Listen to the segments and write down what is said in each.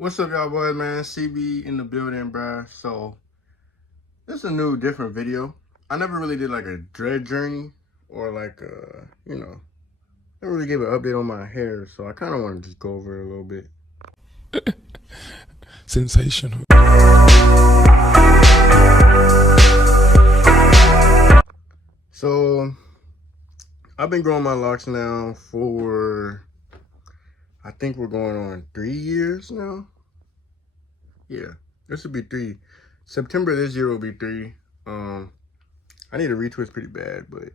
What's up, y'all boys, man? CB in the building, bruh. So, this is a new, different video. I never really did like a dread journey or like, never really gave an update on my hair. So, I kind of want to just go over it a little bit. Sensational. So, I've been growing my locks now for, I think we're going on 3 years now. Yeah, this will be 3. September this year will be 3. I need a retwist pretty bad, but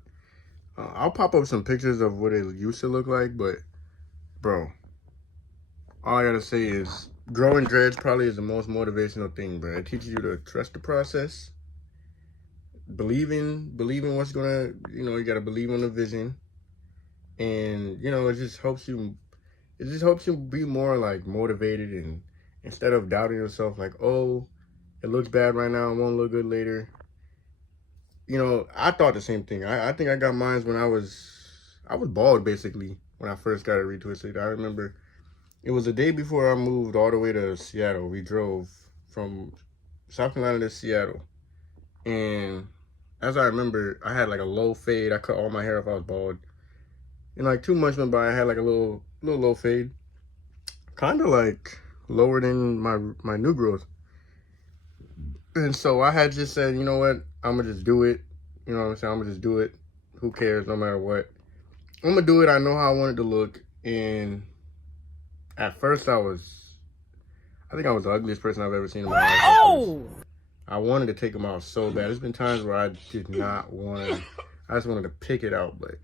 I'll pop up some pictures of what it used to look like. But bro, all I gotta say is growing dreads probably is the most motivational thing, bro. It teaches you to trust the process, believe in what's gonna, you gotta believe on the vision, and it just helps you be more like motivated, and instead of doubting yourself like, oh, it looks bad right now, it won't look good later. I thought the same thing. I think I got mine when I was bald basically when I first got it retwisted. I remember it was the day before I moved all the way to Seattle. We drove from South Carolina to Seattle, and as I remember, I had like a low fade. I cut all my hair off. I was bald, and like 2 months went by. I had like a little low fade, kind of like lower than my new growth. And so I had just said, you know what, I'm gonna just do it. You know what I'm saying? I'm gonna just do it. Who cares? No matter what, I'm gonna do it. I know how I want it to look. And at first, I think I was the ugliest person I've ever seen in my life. Oh! I wanted to take them out so bad. There's been times where I did not want to. I just wanted to pick it out, but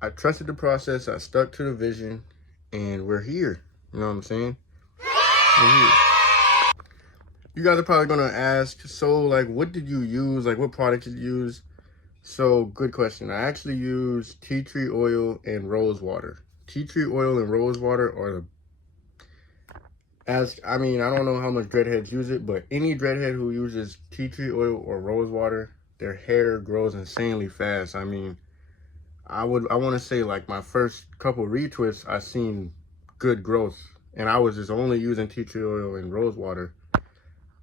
I trusted the process. I stuck to the vision, and we're here. You know what I'm saying? We're here. You guys are probably gonna ask, so like, what did you use? Like, what product did you use? So, good question. I actually use tea tree oil and rose water. Tea tree oil and rose water are I don't know how much dreadheads use it, but any dreadhead who uses tea tree oil or rose water, their hair grows insanely fast. I mean, I want to say like my first couple retwists, I seen good growth, and I was just only using tea tree oil and rose water.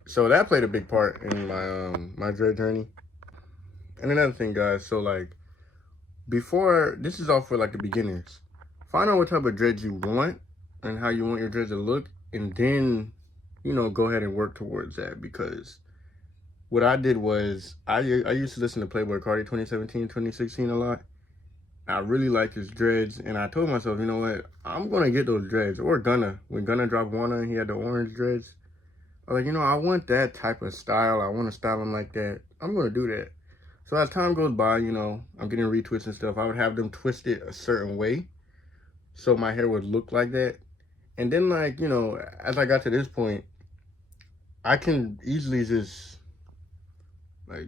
So that played a big part in my my dread journey. And another thing, guys, so like, before, this is all for like the beginners. Find out what type of dreads you want and how you want your dreads to look, and then, go ahead and work towards that. Because what I did was, I used to listen to Playboy Cardi 2017, 2016 a lot. I really liked his dreads, and I told myself, you know what, I'm gonna get those dreads. Or Gunna, when Gunna dropped Wanna and he had the orange dreads, I was like, I want that type of style. I want to style them like that. I'm going to do that. So as time goes by, I'm getting retwists and stuff. I would have them twisted a certain way so my hair would look like that. And then, like, as I got to this point, I can easily just, I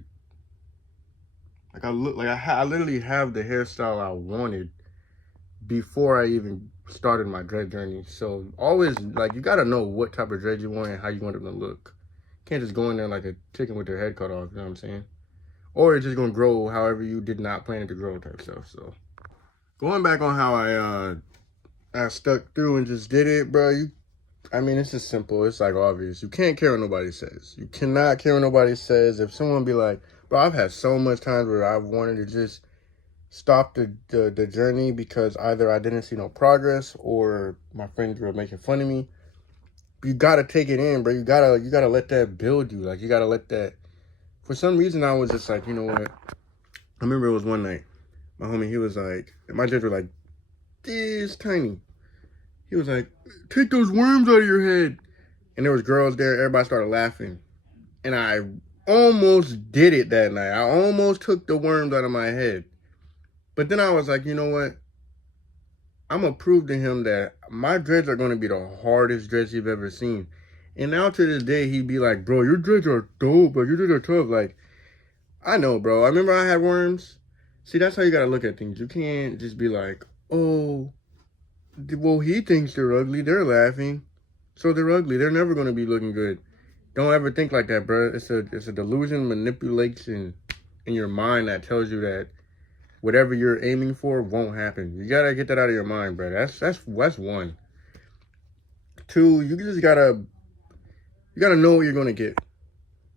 literally have the hairstyle I wanted before I even started my dread journey. So always, like, you gotta know what type of dread you want and how you want them to look. You can't just go in there like a chicken with their head cut off, you know what I'm saying? Or it's just gonna grow however you did not plan it to grow type stuff. So going back on how I stuck through and just did it, bro. It's just simple. It's like obvious. You can't care what nobody says. You cannot care what nobody says. If someone be like, bro, I've had so much times where I've wanted to just stop the journey because either I didn't see no progress or my friends were making fun of me. You gotta take it in, bro. You gotta let that build you. Like, you gotta let that. For some reason, I was just like, you know what? I remember it was one night. My homie, he was like, my dreads were like this tiny. He was like, take those worms out of your head. And there was girls there. Everybody started laughing. And I almost did it that night. I almost took the worms out of my head. But then I was like, you know what? I'm going to prove to him that my dreads are going to be the hardest dreads you've ever seen. And now to this day, he'd be like, bro, your dreads are dope, bro. Your dreads are tough. Like, I know, bro. I remember I had worms. See, that's how you got to look at things. You can't just be like, oh, well, he thinks they're ugly. They're laughing. So they're ugly. They're never going to be looking good. Don't ever think like that, bro. It's a delusion, manipulation in your mind that tells you that whatever you're aiming for won't happen. You gotta get that out of your mind, bro. That's one. 2, you just gotta you got to know what you're going to get.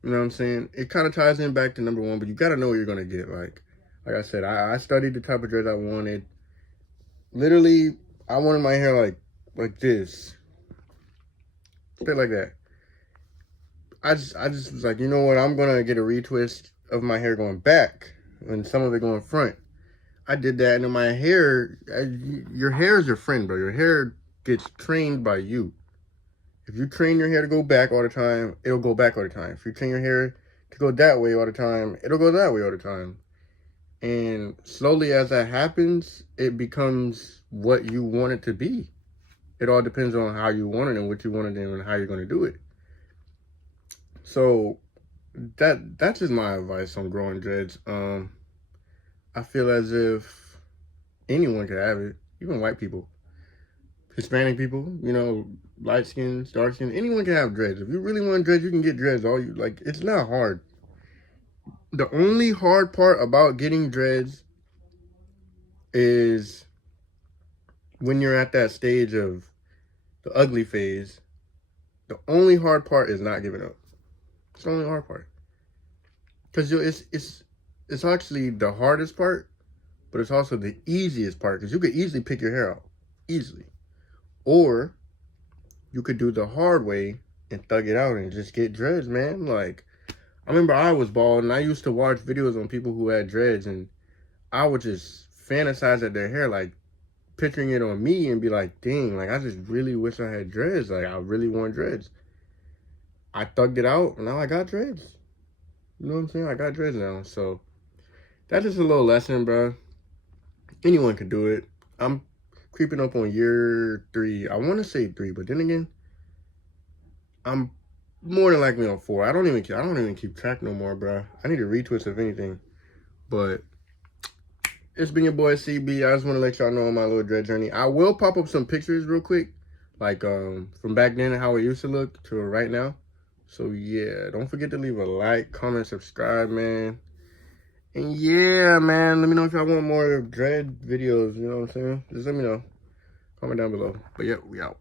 You know what I'm saying? It kind of ties in back to number one, but you got to know what you're going to get. Like I said, I studied the type of dreads I wanted. Literally, I wanted my hair like this. Straight like that. I just was like, you know what? I'm going to get a retwist of my hair going back and some of it going front. I did that, and then my hair, your hair is your friend, bro. Your hair gets trained by you. If you train your hair to go back all the time, it'll go back all the time. If you train your hair to go that way all the time, it'll go that way all the time. And slowly as that happens, it becomes what you want it to be. It all depends on how you want it and what you want it and how you're going to do it. So that's just my advice on growing dreads. I feel as if anyone could have it, even white people, Hispanic people, you know, light skin, dark skin, anyone can have dreads. If you really want dreads, you can get dreads. It's not hard. The only hard part about getting dreads is when you're at that stage of the ugly phase. The only hard part is not giving up. It's the only hard part. Because it's actually the hardest part, but it's also the easiest part, because you could easily pick your hair out. Easily. Or you could do the hard way and thug it out and just get dreads, man. Like, I remember I was bald, and I used to watch videos on people who had dreads, and I would just fantasize at their hair, like, picturing it on me and be like, dang, like, I just really wish I had dreads. Like, I really want dreads. I thugged it out, and now I got dreads. You know what I'm saying? I got dreads now, so that's just a little lesson, bro. Anyone can do it. I'm creeping up on year 3. I want to say 3, but then again, I'm more than likely on 4. I don't even keep track no more, bro. I need a retwist if anything. But it's been your boy CB. I just want to let y'all know my little dread journey. I will pop up some pictures real quick, like from back then and how it used to look to right now. So yeah, don't forget to leave a like, comment, subscribe, man. And yeah, man, let me know if y'all want more dread videos, you know what I'm saying? Just let me know. Comment down below. But yeah, we out.